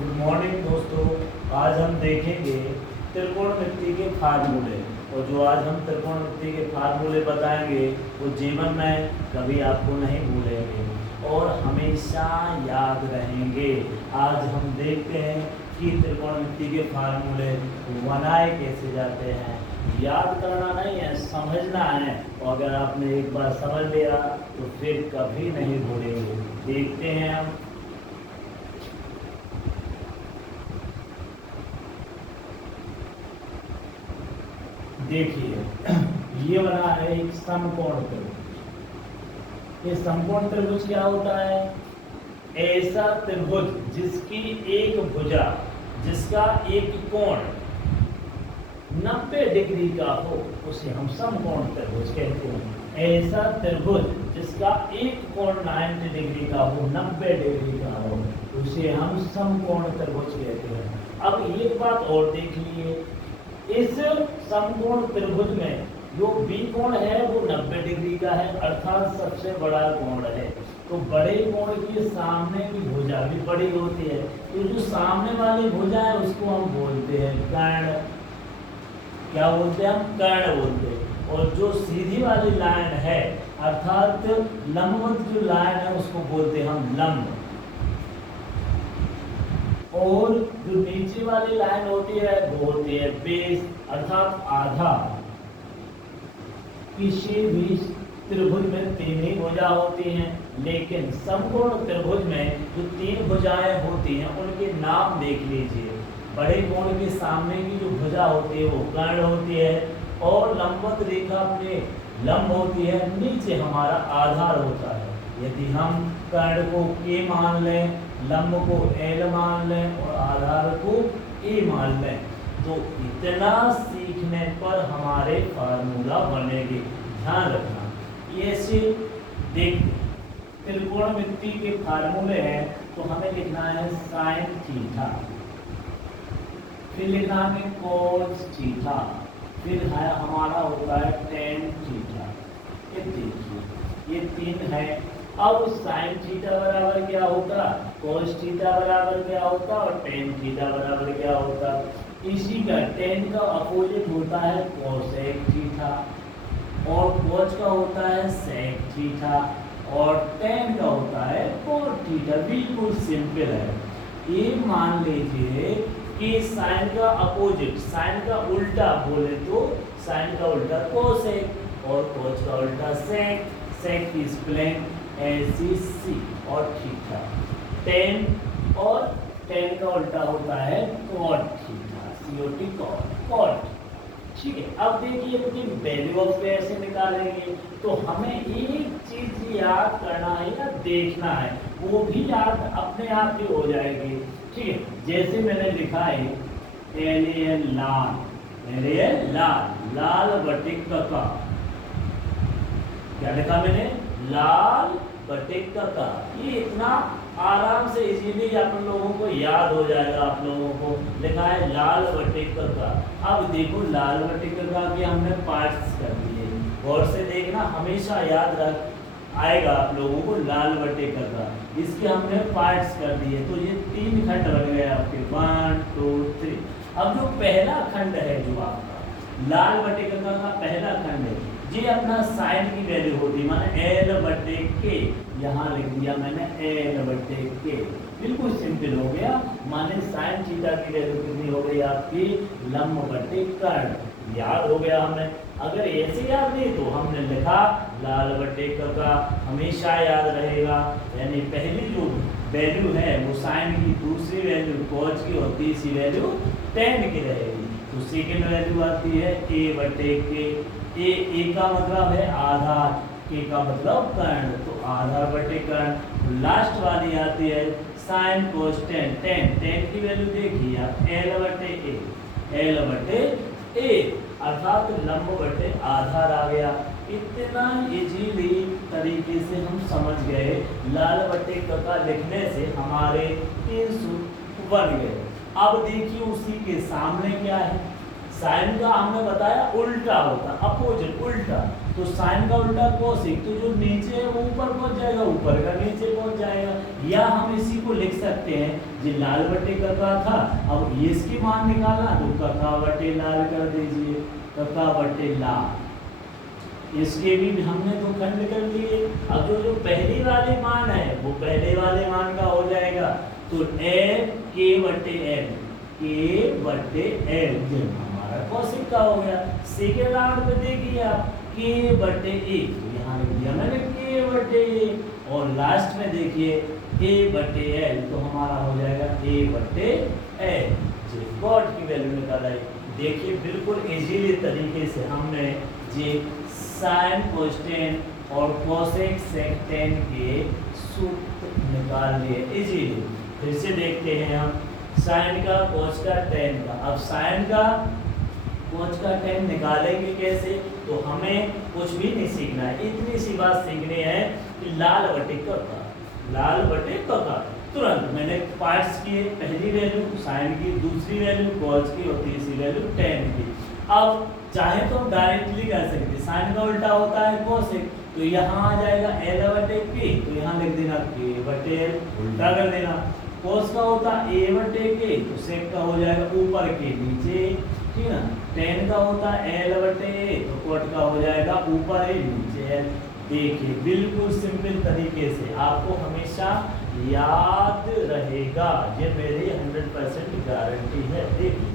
Good morning दोस्तों। आज हम देखेंगे त्रिकोणमिति के फार्मूले। और जो आज हम त्रिकोणमिति के फार्मूले बताएंगे वो जीवन में कभी आपको नहीं भूलेंगे और हमेशा याद रहेंगे। आज हम देखते हैं कि त्रिकोणमिति के फार्मूले बनाए कैसे जाते हैं। याद करना नहीं है, समझना है। और अगर आपने एक बार समझ लिया तो फिर कभी नहीं भूलेंगे। देखते हैं हम। देखिए ये बना है एक समकोण त्रिभुज। ये समकोण त्रिभुज क्या होता है? ऐसा त्रिभुज जिसकी एक भुजा, जिसका एक कोण 90 डिग्री का हो, उसे हम समकोण त्रिभुज कहते हैं। ऐसा त्रिभुज जिसका एक कोण 90 डिग्री का हो, 90 डिग्री का हो, उसे हम समकोण त्रिभुज कहते हैं। अब एक बात और देख लीजिए, इस समकोण त्रिभुज में जो बी कोण है वो 90 डिग्री का है, अर्थात सबसे बड़ा कोण है। तो बड़े कोण के सामने की भुजा भी बड़ी होती है। तो जो सामने वाली भुजा है उसको हम बोलते हैं कर्ण। क्या बोलते हैं? हम कर्ण बोलते हैं। और जो सीधी वाली लाइन है अर्थात लंबवत जो लाइन है उसको बोलते हैं हम लंब। और जो नीचे वाली लाइन होती है वो होती है बेस, अर्थात आधा। किसी भी त्रिभुज में तीन ही भुजा होती हैं, लेकिन समकोण त्रिभुज में जो तीन भुजाएं होती हैं उनके नाम देख लीजिए। बड़े कोण के सामने की जो भुजा होती है वो कर्ण होती है और लंबवत रेखा अपने लंब होती है। नीचे हमारा आधार होता है। यदि हम कर्ण को के मान लें, लंब को एल मान लें और आधार को ए मान लें तो इतना सीखने पर हमारे फार्मूला बनेंगे। ध्यान रखना। ये ऐसे देख त्रिकोणमिति के फार्मूले हैं तो हमें लिखना है साइन थीटा, फिर लिखना है कोस थीटा, फिर है हमारा होता है टेन थीटा। ये देखिए ये तीन है। अब साइन थीटा बराबर क्या होता, कोस थीटा बराबर क्या होता और टेन थीटा बराबर क्या होता। इसी का टेन का अपोजिट होता है कोसेक थीटा और कोस का होता है सेक थीटा और टेन का होता है कोट थीटा। बिल्कुल सिंपल है। ये मान लीजिए कि साइन का अपोजिट, साइन का उल्टा बोले तो साइन का उल्टा कोसेक और कोस का उल्टा सेक। सेक की स्पेलिंग सी और थीटा। टेन और टेन का उल्टा होता है कॉट थीटा, COT कॉट। ठीक है। अब देखिए कि वैल्यू ऑफ कैसे निकालेंगे। तो हमें एक चीज याद करना है या देखना है, वो भी याद अपने आप ही हो जाएगी। ठीक है। जैसे मैंने लिखा है लाल, लाल, लाल बटिक का। क्या लिखा मैंने? लाल बटिक का। ये इतना आराम से इजीली आप लोगों को याद हो जाएगा। आप लोगों को लिखा है लाल बटिक का। अब देखो लाल बटिक का के हमने पार्ट्स कर दिए। गौर से देखना, हमेशा याद रख आएगा आप लोगों को लाल बटिक का। इसके हमने पार्ट्स कर दिए तो ये तीन खंड बन गए आपके 1 2 3। अब जो पहला खंड है जो आपका लाल बटिक का पहला खंड है, ये अपना साइन की वैल्यू होती है, माने एल बटे के। यहाँ लिख दिया मैंने एल बटे के। बिल्कुल सिंपल हो गया। माने साइन थीटा की वैल्यू कितनी हो गई आपकी? लंब बटे कर्ण। याद हो गया हमें। अगर ऐसे याद नहीं तो हमने लिखा लाल बटे का, हमेशा याद रहेगा। यानी पहली जो वैल्यू है वो साइन की, दूसरी वैल्यू कोस की और तीसरी वैल्यू टेन की रहेगी। तो सेकेंड वैल्यू आती है ए बटे के। ए का मतलब है आधार, के का मतलब कर्ण, तो आधार बटे कर्ण। लास्ट वाली आती है साइन कोस टेन। टेन की वैल्यू देखिए आप एल बटे ए, एल बटे ए अर्थात लंब बटे आधार आ गया। इतना इजीली तरीके से हम समझ गए। लाल बटे का लिखने से हमारे 3 सूत्र बन गए। अब देखिए उसी के सामने क्या है। साइन का हमने बताया उल्टा होता, अपोजिट, उल्टा। तो साइन का उल्टा कोसेक, तो जो नीचे है वो ऊपर पहुंच जाएगा, ऊपर का नीचे पहुंच जाएगा। या हम इसी को लिख सकते हैं जो लाल बटे कका था, अब ये इसकी मान निकालना तो कका बटे लाल कर दीजिए, कका बटे लाल। इसके भी हमने दो खंड कर लिए। अब जो पहली वाली मान है वो पहले वाले मान का हो जाएगा, तो एल के बटे एल, के बटे एल जो हमारा कोसेक का हो गया। सेकेंड राउंड में देखिए आप के बटे ए, तो यहाँ लिख दिया मैंने के बटे ए, और लास्ट में देखिए ए बटे एल, तो हमारा हो जाएगा ए बटे एल। जी कॉट की वैल्यू निकाल आई। देखिए बिल्कुल इजीली तरीके से हमने जी साइन कोसेक और कोसेक सेक टेन के सूत्र निकाल लिए इजीली। फिर से देखते हैं हम साइन का कोस का टेन का। अब साइन का कोस का टेन निकालेंगे कैसे, तो हमें कुछ भी नहीं सीखना है, इतनी सी बात सीखनी है कि लाल बटे कका, लाल बटे कका। तुरंत मैंने पार्ट्स किए, पहली वैल्यू साइन की, दूसरी वैल्यू कोस की और तीसरी वैल्यू टेन की। अब चाहे तो हम डायरेक्टली कर सकते, साइन का उल्टा होता है कोसेक, तो यहाँ आ जाएगा एल बटे पी, तो यहाँ लिख देना के बटे एल, उल्टा कर देना। कोस का होता ए बटे के, तो सेक का हो जाएगा ऊपर के नीचे, ठीक है ना। टेन का होता एल बटे ए, तो कोट का हो जाएगा ऊपर ए नीचे एल। देखिए बिल्कुल सिंपल तरीके से आपको हमेशा याद रहेगा, ये मेरी 100% गारंटी है। देखिए